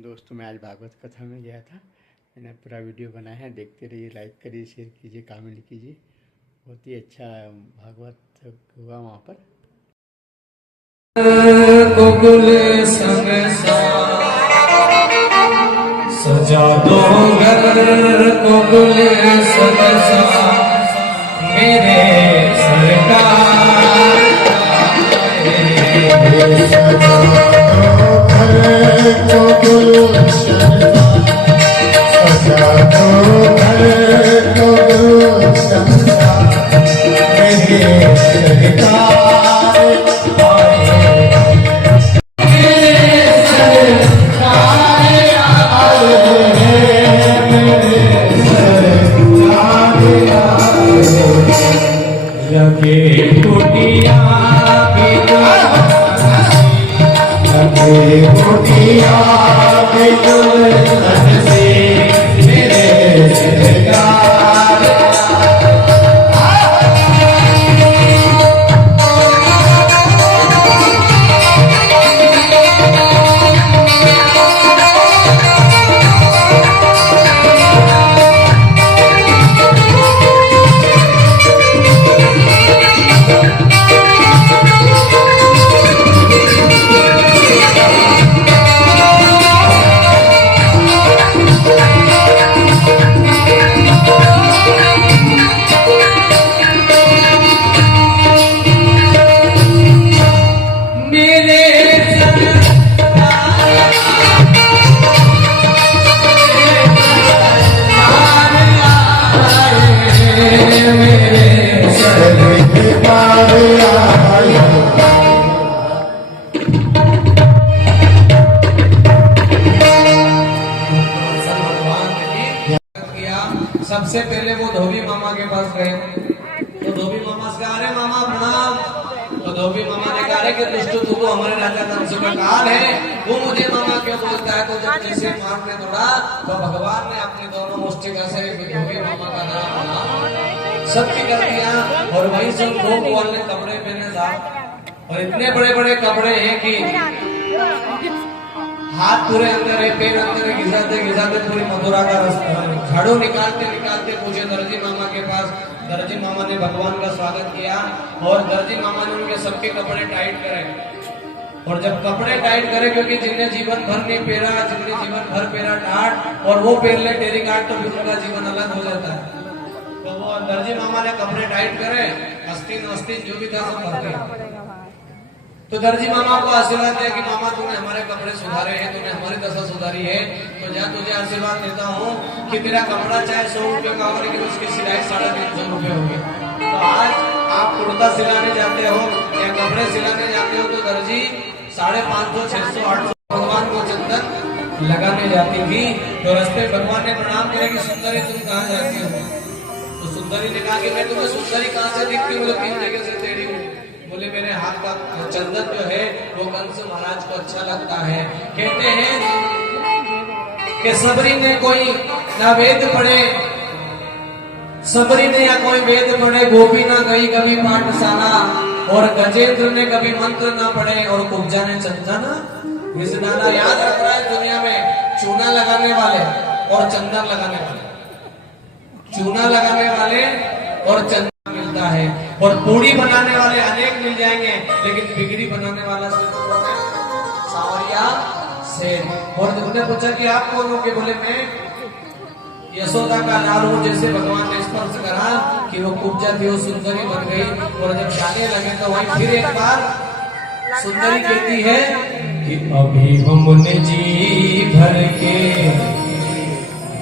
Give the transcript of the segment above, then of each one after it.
दोस्तों मैं आज भागवत कथा में गया था। मैंने पूरा वीडियो बनाया है, देखते रहिए, लाइक करिए, शेयर कीजिए, कमेंट कीजिए। बहुत ही अच्छा भागवत हुआ वहाँ पर। गोकुल संग सजा दो घर गोकुल संग मेरे सरकार सजा दो घर गोकुल सजा दो घर गोकुल संग मेरे सरकार लगे कुटिया लगे कुटिया से मेरे सरकार सबसे पहले वो धोबी मामा के पास गए तो धोबी मामा से कहा, अरे मामा प्रणाम। तो धोबी मामा ने कहा कि दुष्ट तू तो हमारे राजा कंस का काल है, वो मुझे मामा क्यों बोलता है। तो जब जैसे मारने दौड़ा तो भगवान ने अपनी दोनों मुष्टिका से धोबी मामा का नाम सत्य कर दिया और वहीं से लोग वाले कपड़े पहने था और इतने बड़े बड़े कपड़े हैं कि हाथ पूरे अंदर है, पैर अंदर है, घिसाते पूरी मथुरा का झाड़ू निकालते पूछे दर्जी मामा के पास। दर्जी मामा ने भगवान का स्वागत किया और दर्जी मामा ने उनके सबके कपड़े टाइट करे। और जब कपड़े टाइट करे, क्योंकि जिन्हें जीवन भर नहीं पेरा, जिन्हें जीवन भर पेरा टाट और वो पेर ले टेरी काट, तो फिर उनका जीवन अलग हो जाता है। तो वो दर्जी मामा ने कपड़े टाइट करे, अस्तीन जो भी था सब भर गया। तो दर्जी मामा को आशीर्वाद दिया कि मामा तूने हमारे कपड़े सुधारे हैं, तूने हमारी दशा सुधारी है, तो जा तुझे आशीर्वाद देता हूँ कि तेरा कपड़ा चाहे 100 रुपए का हो, लेकिन उसकी सिलाई 350 रुपए होगी। तो आज आप कुर्ता सिलाने जाते हो या कपड़े सिलाने जाते हो तो दर्जी 550, 600, 800 भगवान को चंदन लगाने जाती थी। तो रास्ते भगवान ने प्रणाम किया कि सुंदरी तुम कहाँ जाती हो। तो सुंदरी ने कहा कि मैं तुम्हें सुंदरी कहाँ से दिखती हूँ, 3 जगह से तेरी हूँ। बोले मेरे हाथ का चंदन जो है वो कंस महाराज को अच्छा लगता है। कहते हैं कि सबरी ने कोई ना वेद पढ़े, सबरी ने या कोई वेद पढ़े, गोपी ना गई कभी पाठशाला, और गजेंद्र ने कभी मंत्र ना पढ़े, और कुब्जा ने चंदन विषडाला। याद रख रहा है, दुनिया में चूना लगाने वाले और चंदन लगाने वाले, चूना लगाने वाले और चंदन मिलता है, और पूड़ी बनाने वाले अनेक मिल जाएंगे, लेकिन बिगड़ी बनाने वाला सिर्फ सावरिया से। और उन्होंने पूछा कि आप कौन हो? के बोले मैं यशोदा का लाल हूँ। जैसे भगवान ने स्पर्श करा कि वो कुब्जा थी, वो सुंदरी बन गई। और जब जाने लगे तो वहीं फिर एक बार सुंदरी कहती है कि अभी हमने जी भर के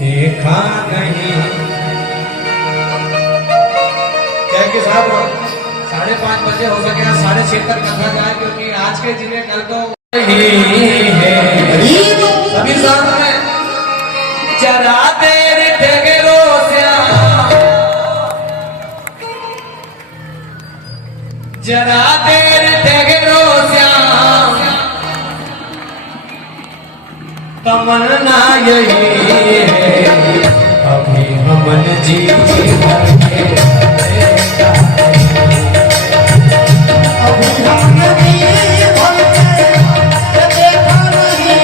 देखा नहीं। कि साहब 5:30 बजे हो सके 6:30 तक कथा जाए, क्योंकि आज के जिन्हें कल को सभी साथ में जरा देर ठहरो जरा देर ठहरो तमन्ना यही है, अभी हमन जी भर के अभी हमन जी भर के देखा नहीं।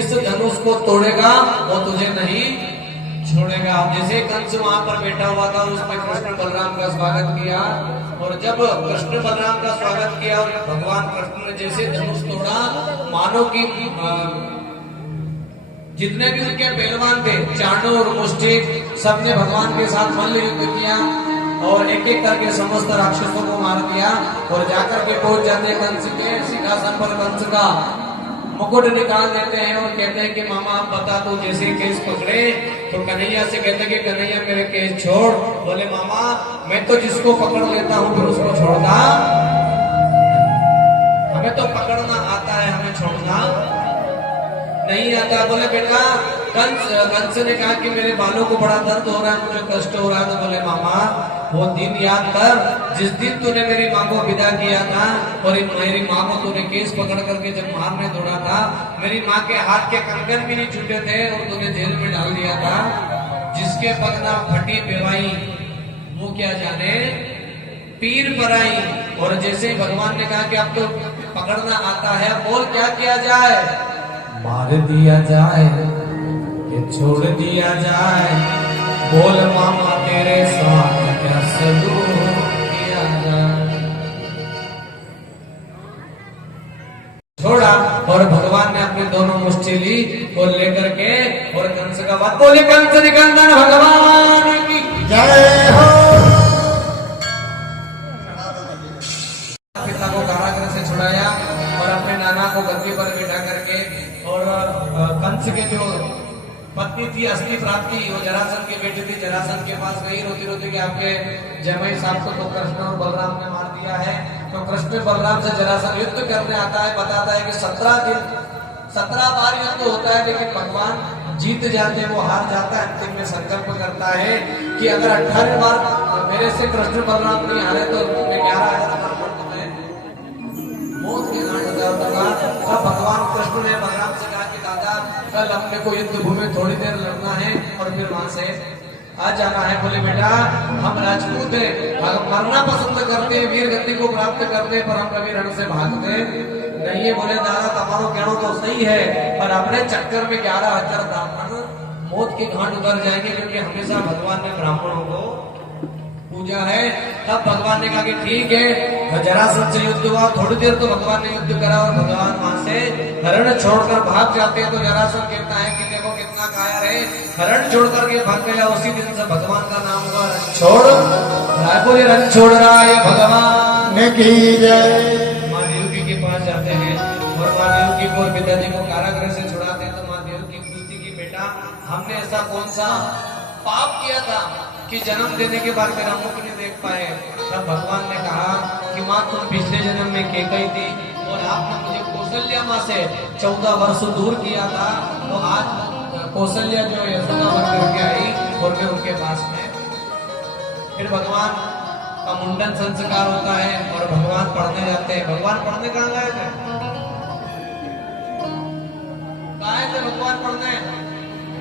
इस धनुष को तोड़ेगा वो तुझे नहीं छोड़ेगा। जैसे कंस वहां पर बैठा हुआ था, उसने कृष्ण बलराम का स्वागत किया, और जब कृष्ण बलराम का स्वागत किया और भगवान कृष्ण ने जैसे धनुष तोड़ा, मानो की जितने भी उनके पहलवान थे, चांडो और मुष्टिक, सबने भगवान के साथ मल्ल युद्ध किया और एक एक करके समस्त राक्षसों को मार दिया और जाकर के पहुंच जाते कंस के सिंहासन पर। कंस का मुकुट निकाल देते हैं और कहते हैं कि मामा आप बता, तो जैसे केस पकड़े तो कन्हैया से कहते हैं कि कन्हैया मेरे केस छोड़। बोले मामा मैं तो जिसको पकड़ लेता हूँ फिर उसको छोड़ता, हमें तो पकड़ना आता है, हमें छोड़ना नहीं आता। बोले बेटा कंस ने कहा कि मेरे बालों को बड़ा दर्द हो रहा है, मुझे कष्ट हो रहा है। तो बोले मामा वो दिन याद कर जिस दिन तूने मेरी माँ को विदा किया था और मेरी माँ को तूने केस पकड़ करके जब मारने दौड़ा था, मेरी माँ के हाथ के कंगन भी नहीं छूटे थे और तूने जेल में डाल दिया था। जिसके पगना फटी बेवाई वो क्या जाने पीर पराई। और जैसे ही भगवान ने कहा कि अब तो पकड़ना आता है, बोल क्या किया जाए, मार दिया जाए कि छोड़ दिया जाए, बोल मामा तेरे साथ क्या सलूक किया जाए। छोड़ा और भगवान ने अपने दोनों मुष्टि ली और लेकर के और कंस का बात बोले, कंस निकंदन भगवान की जय हो। पिता को कारागृह से छुड़ाया और अपने नाना को गद्दी पर बिठा करके, और कंस के जो पत्नी थी अस्थि प्राप्ति, वो जरासंध की बेटी थी, जरासंध के पास गई रोती रोती कि आपके जमाई साहब को तो कृष्ण और बलराम ने मार दिया है। तो कृष्ण बलराम से जरासंध युद्ध करने आता है, बताता है कि 17 बार युद्ध होता है, लेकिन भगवान जीत जाते हैं, वो हार जाता है। अंतिम में संकल्प करता है कि अगर 18 बार मेरे से कृष्ण बलराम नहीं हारे तो 11,000 मौत के घाट उतारूंगा। तब भगवान कृष्ण ने बलराम से कहा कि दादा कल अपने को युद्ध भूमि थोड़ी देर लड़ना है और फिर वहां से आ जाना है। बोले बेटा हम राजपूत हैं, मरना पसंद करते हैं, वीर गति को प्राप्त करते हैं, पर हम कभी रण से भागते नहीं है। बोले दादा तुम्हारो कहना तो सही है, पर अपने चक्कर में 11,000 ब्राह्मण मौत के घाट उतर जाएंगे, क्योंकि हमेशा भगवान ने ब्राह्मणों को पूजा है। तब भगवान ने कहा कि ठीक है, जरासंध से युद्ध हुआ, थोड़ी देर तो भगवान ने युद्ध करा और भगवान वहां से हरण छोड़कर भाग जाते हैं। तो जरासंध कहता है कि देखो कितना कायर है, हरण छोड़ करके भाग गया। उसी दिन से भगवान का नाम हुआ रण छोड़, रण छोड़ रहा है भगवान की जय। माँ देवकी के पास जाते हैं और माँ देवकी को और पिताजी को कारागृह से छुड़ाते हैं। तो माँ देवकी पूछती कि बेटा हमने ऐसा कौन सा पाप किया था कि जन्म देने के बाद मेरा मुख नहीं देख पाए। तब भगवान ने कहा कि माँ तुम पिछले जन्म में केकई थी और आपने मुझे कौशल्या माँ से 14 वर्ष दूर किया था, तो आज कौशल्या जो यशोदा वर करके आई और मैं उनके पास में। फिर भगवान का मुंडन संस्कार होता है और भगवान पढ़ने जाते हैं। भगवान पढ़ने कहाँ गए थे? कहाँ थे भगवान पढ़ने?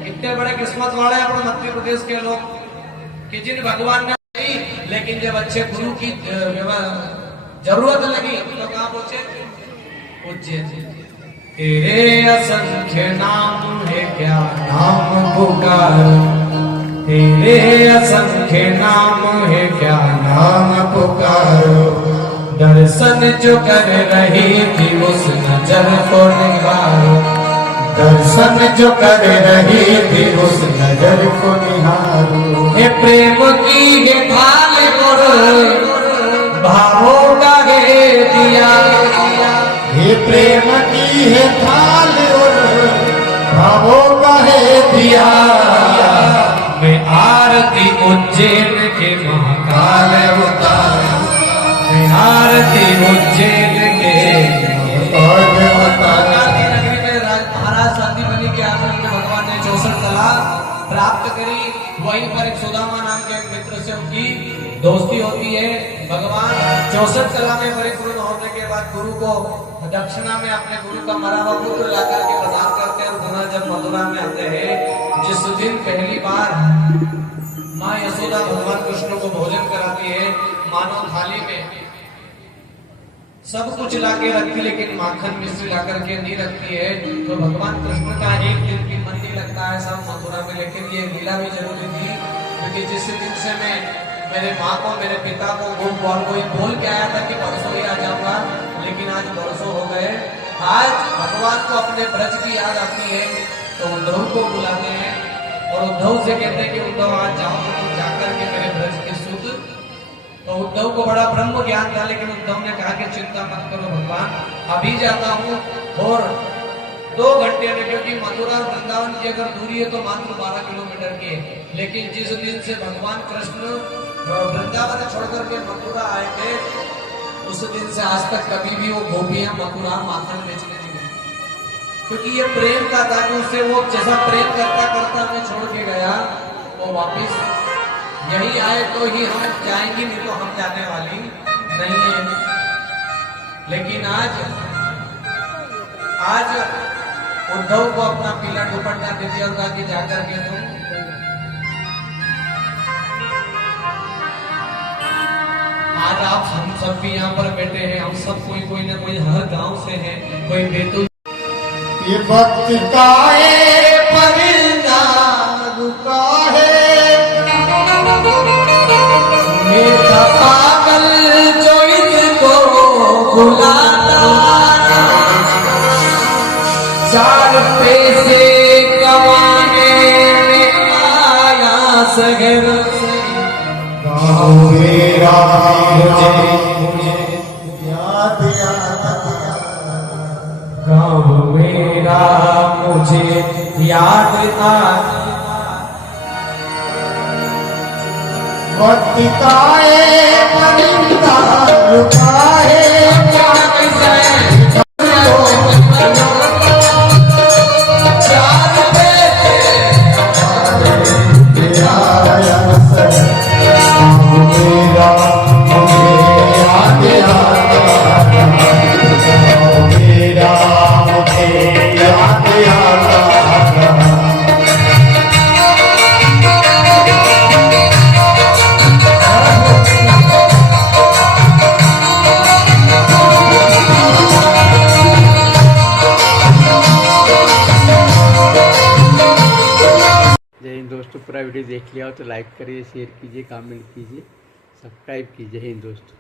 कितने बड़े किस्मत वाले हैं अपने मध्य प्रदेश के लोग कि जिन भगवान ने नहीं, लेकिन जब अच्छे गुरु की जरूरत लगी तो कहाँ पहुंचे? उज्जैन। तेरे असंख्य नाम है क्या नाम पुकारो, तेरे असंख्य नाम है क्या नाम पुकारो, दर्शन जो कर रही थी उस नजर को निहारो, दर्शन जो कर रही थी उस नजर को निहारो। ये प्रेम की ये ढाल और भावों का है दिया, ये प्रेम की है ढाल और भावों का है दिया। मैं आरती उज्जैन के महाकाल उतारा, मैं आरती उज्जैन के नगरी में महाराज शांति बलि के आश्रम में भगवान ने 64 कला प्राप्त करी। वहीं पर एक सुदामा नाम के मित्र से उनकी दोस्ती होती है। भगवान 64 कला में परिपूर्ण होने के बाद गुरु को दक्षिणा में अपने गुरु का मरा हुआ पुत्र लाकर के प्रदान करते हैं। और जब मथुरा में आते हैं, जिस दिन पहली बार माँ यशोदा भगवान कृष्ण को भोजन कराती है, मानव थाली में सब कुछ लाके रखती, लेकिन माखन मिश्री ला करके नहीं रखती है, तो भगवान कृष्ण का एक दिन भी मन नहीं लगता है सब मथुरा में। लेकिन ये लीला भी जरूरी थी, क्योंकि जिस दिन से मैं मेरे माँ को, मेरे पिता को कोई बोल के आया था कि परसों ही आ जाऊंगा, लेकिन आज बरसों हो गए। आज भगवान को अपने ब्रज की याद आती है तो उद्धव को बुलाते हैं और उद्धव से कहते हैं कि उद्धव आज जाओ तो तुम जाकर के मेरे ब्रज के सुध। तो उद्धव को बड़ा ब्रह्म ज्ञान था, लेकिन उद्धव ने कहा कि चिंता मत करो भगवान, अभी जाता हूँ। और 2 घंटे में, क्योंकि मथुरा और वृंदावन की अगर दूरी है तो मात्र 12 किलोमीटर की है, लेकिन जिस दिन से भगवान कृष्ण वृंदावन छोड़कर के मथुरा आए थे, उस दिन से आज तक कभी भी वो गोपियां मथुरा माखन बेचने नहीं गई, क्योंकि ये प्रेम का था कि उससे वो जैसा प्रेम करता करता हमें छोड़ के गया, वो वापिस यही आए तो ही हम जाएंगे, नहीं तो हम जाने वाली नहीं है। लेकिन आज उद्धव को अपना पीला दुपट्टा दे दिया और कहा कि जाकर के तुम आज आप हम सब भी यहाँ पर बैठे हैं, हम सब कोई ना कोई हर गांव से है, कोई बेतुल। ये वक्त का परिंदा रुका है, मेरा पागल जो इसको बुलाता, 4 पैसे कमाने में आया शहर, गाँव मेरा मुझे याद आता, गाँव मेरा मुझे याद आता। वक्त का परिंदा रुका है, दोस्तों पूरा वीडियो देख लिया हो तो लाइक करिए, शेयर कीजिए, कमेंट कीजिए, सब्सक्राइब कीजिए। जय हिंद दोस्तों।